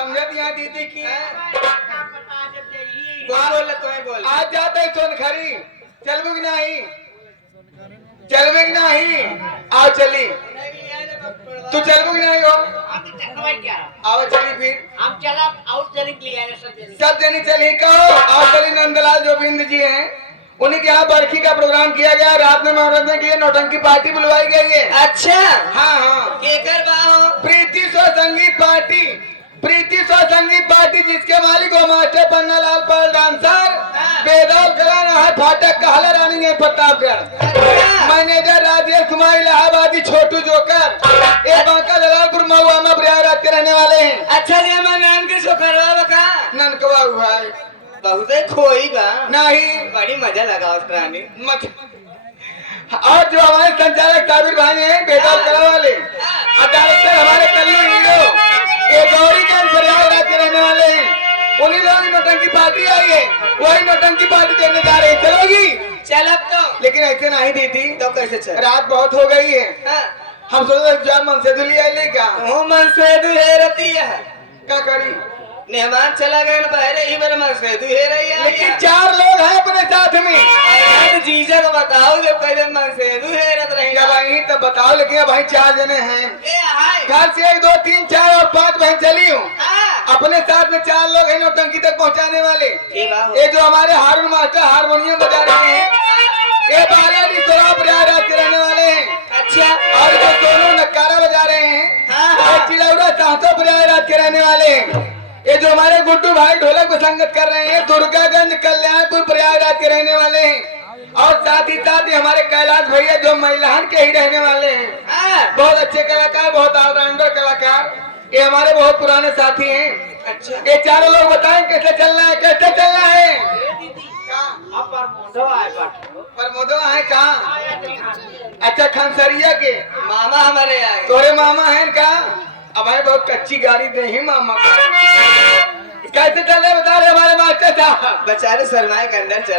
समझत यहाँ दीदी की बोल तो है बोल। आज जाते सोनखरी चलबुग नहीं चलबुग नहीं आओ चली तू चलबुग नहीं हो आओ चली फिर हम चला आउट जरी लिया है सब जनी चली कहो आओ चली नंदलाल गोविंद जी हैं उन्हीं के यहाँ बरखी का प्रोग्राम किया गया रात में मनोरंजन के लिए नौटंकी पार्टी बुलवाई गई है। अच्छा हाँ हाँ केकर बाहो प्रीति स्व संगीत पार्टी प्रीति स्व संगीत पार्टी जिसके मालिक हो मास्टर पन्ना लाल पाल डांसर बेदाव कला है फाटक का हला रानी है प्रतापगढ़ मैनेजर राजेश कुमार इलाहाबादी छोटू जोकर एक बांका दलालपुर महुआ प्रयागराज के रहने वाले हैं। अच्छा रे मैं नान के सोखरवा बका ननकवा हुआ है बहुत ही खोई बा नहीं बड़ी मजा लगा उस रानी मत और जो हमारे संचालक साबिर भाई हैं बेदाव कला वाले और डायरेक्टर हमारे कल्लू हीरो ये गौरी के प्रयागराज के रहने वाले हैं। उन्हीं लोगों की नौटंकी पार्टी आई है वही नौटंकी पार्टी देखने जा रहे हैं चलोगी चल अब तो लेकिन ऐसे नहीं दी थी तो कैसे चल रात बहुत हो गई है हाँ हम सोचे जा मन से दुलिया लेगा वो मन से दुहेरती है क्या करी मेहमान चला गए बहरे ही मेरे मन से दुहेर ही लेकिन 4 लोग हैं अपने साथ में तो जीजा को बताओ जब पहले मन से दुहेरत रहेगा जब आई तब बताओ लेकिन अब भाई 4 जने हैं ए हाय घर से 1 2 3 4 और 5 बहन चली हूँ हाँ अपने साथ में 4 लोग हैं नौटंकी तक पहुँचाने वाले ये बात ये जो हमारे हारून मास्टर हारमोनियम बजा रहे हैं ये बालाजी सोरा प्रयागराज के रहने वाले हैं। अच्छा और जो दोनों नक्कारा बजा रहे हैं हाँ, ये हाँ। चिलौरा साहसो प्रयागराज के रहने वाले हैं। ये जो हमारे गुड्डू भाई ढोलक को संगत कर रहे हैं दुर्गागंज कल्याणपुर प्रयागराज के रहने वाले हैं। और साथ ही हमारे कैलाश भैया जो महिलान के ही रहने वाले हैं हाँ बहुत अच्छे कलाकार बहुत ऑलराउंडर कलाकार ये हमारे बहुत पुराने साथी हैं। अच्छा ये चारों लोग बताएं कैसे चलना है कैसे चलना है प्रमोदो है कहाँ अच्छा खनसरिया के मामा हमारे आए तोरे मामा है का अब हमें बहुत कच्ची गाड़ी दे ही मामा का कैसे चले बता रहे हमारे मास्टर साहब बेचारे शर्माए के अंदर चल